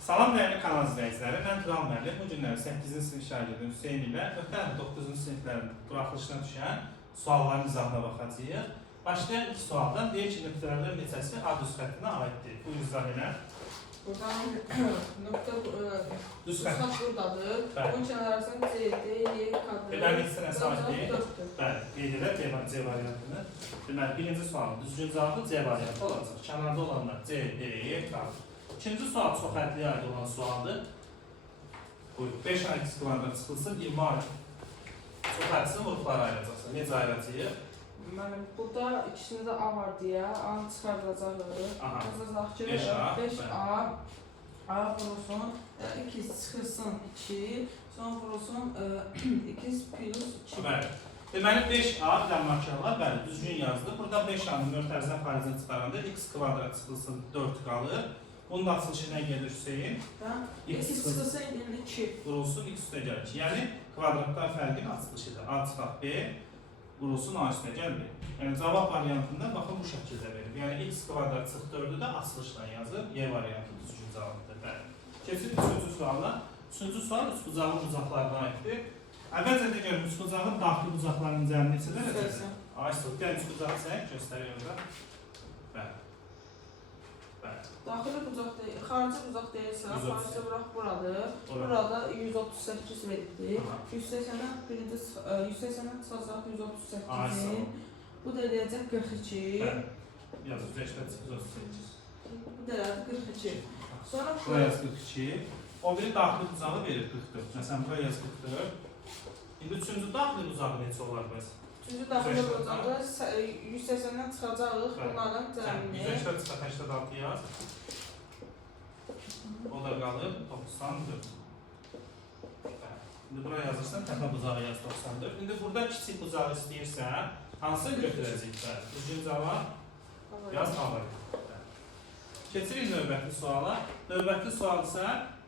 Salam dəyərli kanal izləyiciləri, mən Tural müəllim. Bu günləri 8-ci sinif şagirdi Hüseyn ilə ötən 9-cu siniflərin buraxılışına düşən sualların izahına baxacağıq. Başlayan ilk sualdan deyir ki, nöqtələrdən neçəsi A düz xəttinə aiddir. Bu izah elə. Buradan nöqtə Düz xətt xətt. buradadır. Bəli. Bunun kənarlarından C, D, Y, K, D. Deməli, neçə dənə aiddir? 4-dür. Bəli, qeyd edək C variantını. Deməli, birinci sualın düzgün cavabı C variantı olacaq. Kənarda olanlar C, D, Y, K. İkinci sual çox hədliyə aid olan sualdır. Buyur, 5x kvadrat çıxılsın, 20 ay. Çox hədsin vurduqları ayıracaqsın. Necə ayıracaq? Mənim burada ikisində A var deyə A-nı çıxardacaqları. Aha. Yazacaq ki, 5A, 5A, A vurulsun, 2 çıxılsın 2, sonra vurulsun 2 plus 2. Bəli. Deməli 5A bir dənə markerlar, bəli, düzgün yazdı. Burada 5A-nın mötərizdən xaricinə çıxaranda x kvadrat çıxılsın 4 qalır. Bunun da açılışı nə gedir Hüseyin? X çıxılsın 2. Vurulsun x üstə gəlir. Yəni kvadratlar fərqin açılışıdır. A çıxaq B, vurulsun A üstə gəl B. Yəni cavab variantında baxın bu şəkildə verir. Yəni x kvadrat çıx 4-ü də açılışla yazır. Y variantı düzgün cavabdır. Bəli. Keçirik üçüncü suala. Üçüncü sual üçbucağın bucaqlarına aiddir. Əvvəlcə də görün, üçbucağın daxili bucaqlarının cəmi neçə dərəcədir? Ay, gəl üçbucağı çək, göstəriyorum da. Bəli. Bəli. Daxili bucaq deyil, xarici bucaq deyilsə, 138. xarici bucaq buradır. Ora. Burada 138 verildi. Aha. 180-dən birinci 180-dən çıxacaq Ay, 138. sağ ol. Bu da eləyəcək 42. Bəli. Yazır, 5-də çıxır 38. Bu da elədi 42. Sonra Buraya yaz 42. O biri daxili bucağı verir 44. Məsələn, buraya yaz 44. İndi üçüncü daxili bucağı neçə olar bəs? üçüncü daxili bucaqda 180-dən çıxacağıq. Bunların cəmini. 180 çıxaq 86 yaz. O da qalır 94. İndi buraya yazırsan təpə bucağı yaz 94. İndi burada kiçik bucağı istəyirsən, hansını götürəcək? Düzgün cavab yaz A variantı. Keçirik növbəti suala. Növbəti sual isə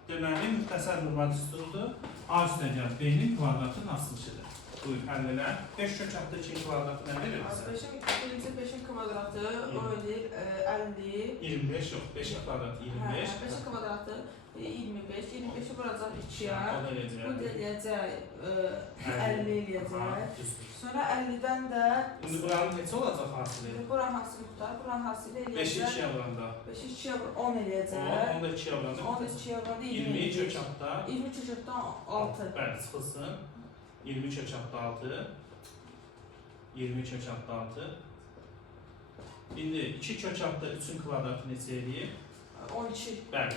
deməli müxtəsər nurma düsturudur. A üstə gəl B-nin kvadratının açılışıdır. Buyur, həll elə. 5 kökətdə 2 kvadratı nə verir bizə? Birinci 5-in kvadratı o edir 50. 25 yox, 5 kvadratı 25. 5 kvadratı 25. 25-i vuracaq 2-yə. O da Bu eləyəcək. da eləyəcək 50 eləyəcək. Sonra 50-dən də İndi buranın neçə olacaq hasili? buranın hasili tutar. Buranın hasili 5-i eləyəcək. 2-yə vuranda. 5-i 2-yə vur 10 eləyəcək. 10 da 2-yə vuranda. 10 da 2-yə vuranda 20 kök altda. 20 kökətdən 6. Bəli, çıxılsın. 20 kök altda 6. 20 kök altda 6. İndi 2 kök altda 3-ün kvadratı neçə eləyir? 12. Bəli.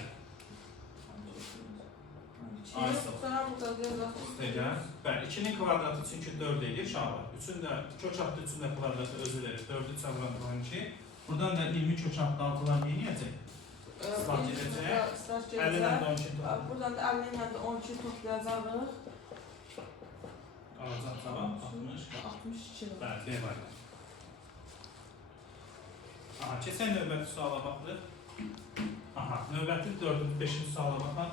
Ay, sağ ol. Sonra burada yazaq. Üstəgə. Bəli, 2-nin kvadratı çünki 4 eləyir uşaqlar. 3-ün də kök altda 3-ün də kvadratı özü verir. 4-ü çarpı 12. Buradan da 20 kök altda 6-lar nə edəcək? Islah gedəcək. Islah 50-dən gedəcək. də 12 toplayacaq. Buradan da 50 ilə də 12 toplayacağıq. Alacaq cavab 60. 62 var. Bəli, B var. Aha, keçən növbəti suala baxırıq. Aha, növbəti 4-cü, 5-ci suala baxaq.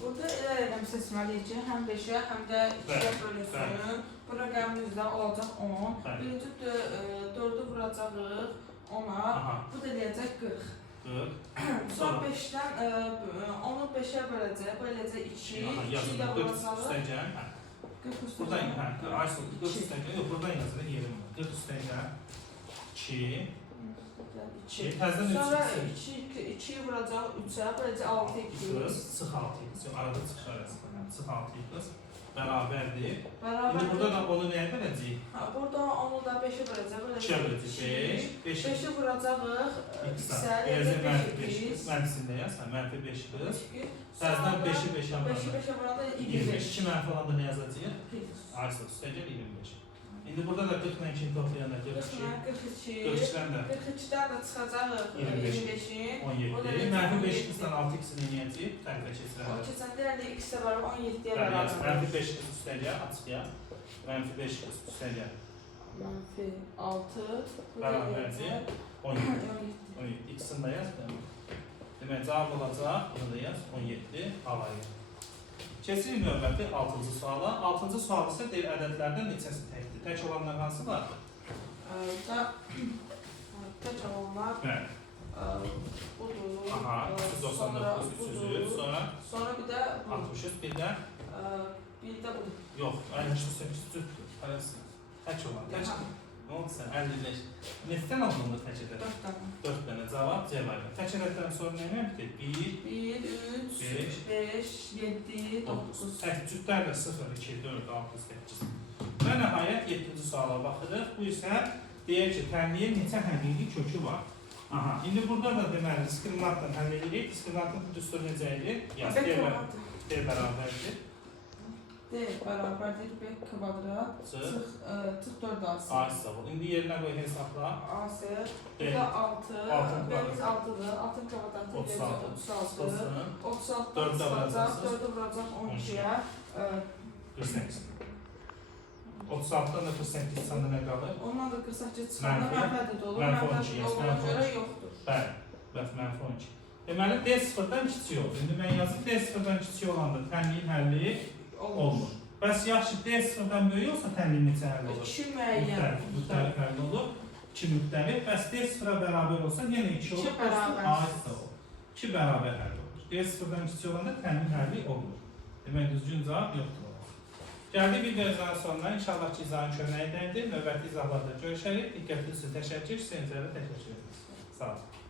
Burada elə rəqəm seçməliyik ki, həm 5-ə, həm də 2-yə bölünsün. Bu rəqəmimiz də olacaq 10. Bəli. Birinci 4-ü vuracağıq 10-a. Aha. Bu da eləyəcək 40. 40. Sonra 5-dən 10-u 5-ə böləcək. Bu eləyəcək 2. Aha, 2-yi yazın. də 40 vuracağıq. üstəgən. 40 üstə. Buradan, hə, ay sol, 40 üstəgən. Yox, buradan yazılır, yerim var. 40 üstəgən. 2. 2. Təzədən Sonra 3. 2-yi vuracaq 3-ə. Beləcə 6 Qız, çıx 6 qız. Arada çıx arası. Çıx 6 qız. Bərabərdir. İndi Bərabər. burada da onu nəyə böləcəyik? Burada onu da 5-ə böləcək. 2-yə böləcəyik. 5. 5-i vuracağıq x-ə. Eləcək mənfi 5 5 qız. Mənfisində yaz, mənfi 5 qız. 5. Təzədən 5-i 5-ə 5-i vuranda. 5-ə vuranda 25. 25. 2 mənfi olanda nə yazacağıq? Aysa üstəgəl 25. İndi burada da 40 ilə 2-ni toplayanda 42. 42. 42-dən də 42-dən də çıxacaq 25. 25-i. 17. Mənfi 5 qızdan 6 x-ini eləyəcəyik. Tərəfə O keçirəndə. keçəndə də x-ə var 17-yə Bəli, yaz. bərabər. Mənfi 5 qız üstəgəl, açıq yaz. Mənfi 5 qız üstəgəl. Mənfi 6. Bu da Bərabərdir. eləyəcək 17. 17. 17. İkisini də yaz. Demək, cavab olacaq. Bunu da yaz. 17. Havayı. Keçirik növbəti 6-cı suala. 6-cı sual isə deyir ədədlərdən neçəsi təkdir? Tək olanlar hansılar? Da tək olanlar Bəli. qoşursunuz. Bir də Bir də budur. yox, 58 cütdür. Arası. Tək olan. Tək. Nə oldu sən? 55. Neçədən aldın da tək ədəd? 4 dənə. 4 dənə cavab C variantı. Tək ədəddən sonra nə etdik? 1, 1, 3, 5, 7, 9. Tək cütlərlə 0, 2, 4, 6, 8. Və nəhayət 7-ci suala baxırıq. Bu isə deyir ki, tənliyin neçə həqiqi kökü var? Aha, indi burada da deməli diskriminantla həll edirik. Diskriminantın düstur necə idi? Yəni D bərabərdir. D bərabərdir B kvadrat çıx 44 AC. A hesabı. İndi yerinə qoy hesabla. AC. Bu da 6. B'miz 6'dır. 6 kvadratı 36. 36. 4'e vuracaq. 4'e vuracaq 12'ye. 48. 36'dan da 48 sanda nə qalır? Ondan da 48 çıxanda mənfədə olur. Mənfi 12. Mənfədə görə yoxdur. Bəli. Bəs mənfi 12. Deməli D sıfırdan kiçik olur. İndi mən yazım D sıfırdan kiçik olanda tənliyin həlli olmur. Bəs yaxşı D sıfırdan böyük olsa tənliyin neçə həlli olur? 2 müəyyən. Müxtəlif həlli olur. 2 müxtəlif. Bəs D sıfıra bərabər olsa yenə 2 olur. 2 bərabər. A olur. 2 bərabər həlli olur. D sıfırdan kiçik olanda tənliyin həlli olmur. Demək düzgün cavab yoxdur. Gəldik videomuzun sonuna. İnşallah ki, izahın köməyi dəydi. Növbəti izahlarda görüşərik. Diqqətiniz üçün təşəkkür. Sizə təşəkkür ederiz. Sağ olun.